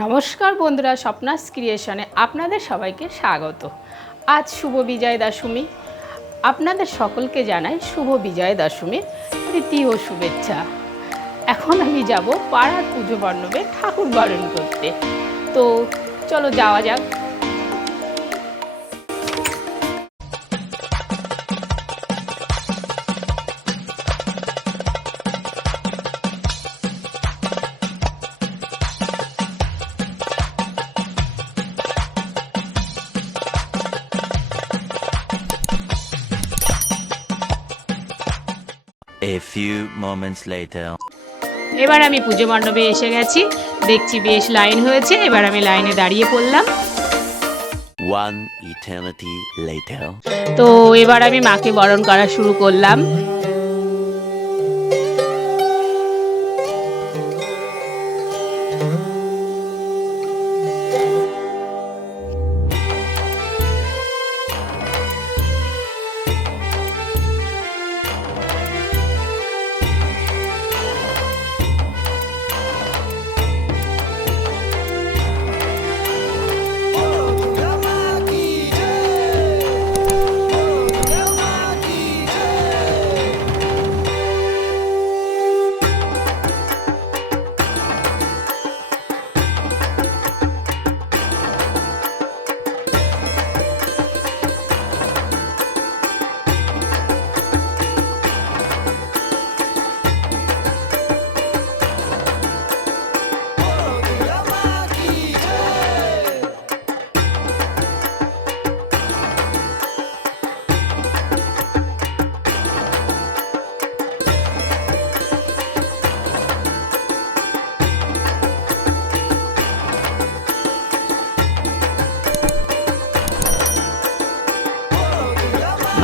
নমস্কার বন্ধুরা, স্বপ্নাস ক্রিয়েশনে আপনাদের সবাইকে স্বাগত। আজ শুভ বিজয় দশমী। আপনাদের সকলকে জানাই শুভ বিজয় দশমীর প্রীতি ও শুভেচ্ছা। এখন আমি যাব পাড়ার পুজো মণ্ডপে ঠাকুর বরণ করতে। তো চলো যাওয়া যাক। A few moments later. এবার আমি পুজো মণ্ডপে এসে গেছি, দেখছি বেশ লাইন হয়েছে। এবার আমি লাইনে দাঁড়িয়ে পড়লাম। One eternity later. তো এবার আমি মাকে বরণ করা শুরু করলাম।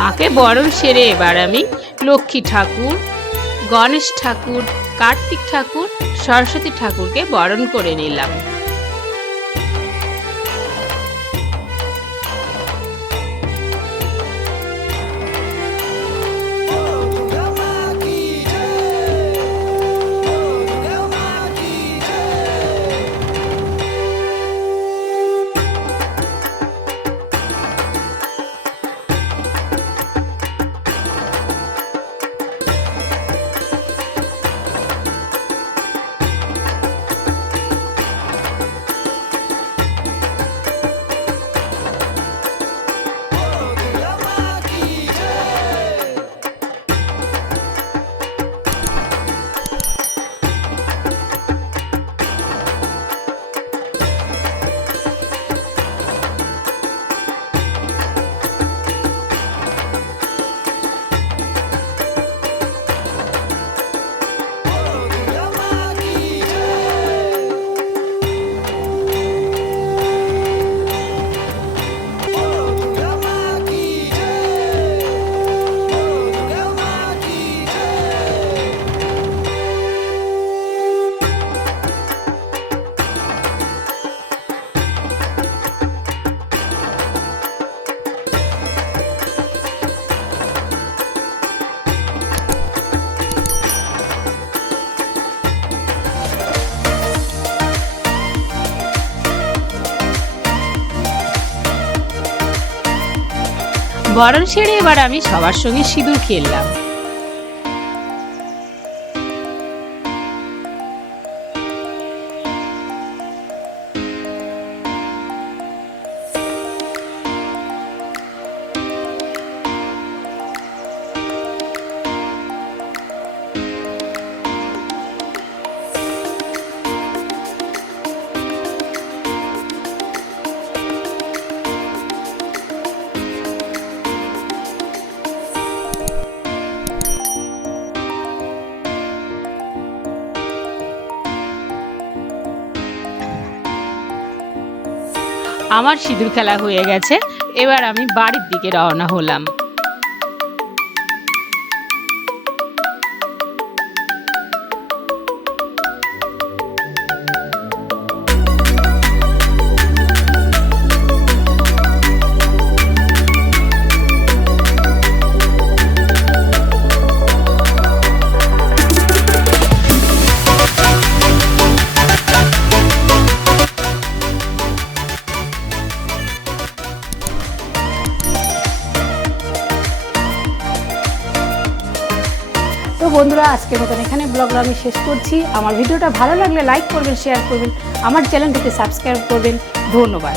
মাকে বরণ সেরে এবার আমি লক্ষ্মী ঠাকুর, গণেশ ঠাকুর, কার্তিক ঠাকুর, সরস্বতী ঠাকুরকে বরণ করে নিলাম। বরণ সেরে এবার আমি সবার সঙ্গে সিঁদুর খেললাম। আমার সিঁদুর খেলা হয়ে গেছে, এবার আমি বাড়ির দিকে রওনা হলাম। বন্ধুরা, আজকের মতন এখানে ব্লগটা আমি শেষ করছি। আমার ভিডিওটা ভালো লাগলে লাইক করবেন, শেয়ার করবেন, আমার চ্যানেলটিকে সাবস্ক্রাইব করবেন। ধন্যবাদ।